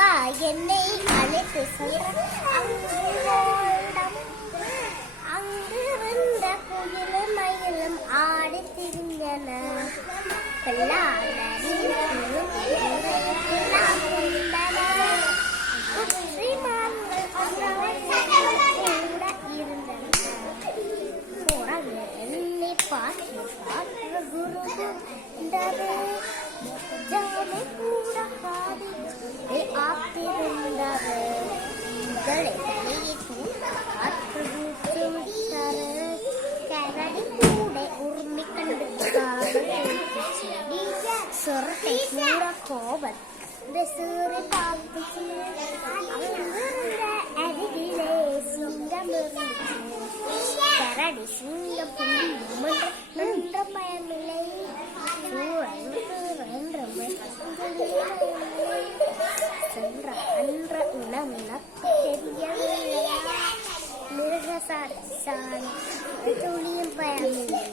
அப்பா என்னை அழைத்து சென்ற அங்கோடம் அங்கிருந்த குயிலும் மயிலும் ஆடி திரிந்தன. என்னை பார்த்து ஜானை கூட பாடி ஆத்திருந்தது. கரடி கூட உரிமை கண்டு சுரட்டை கூட கோபம் சிறு பார்த்து அருகிலே சிங்கம் கரடி சிங்கம் புள்ளி நின்ற பயமில்லை. சென்ற அன்ற இனம் நக்கு தெரியவில்லை. மிருகசாட்சான் துளியும் பயமில்லை.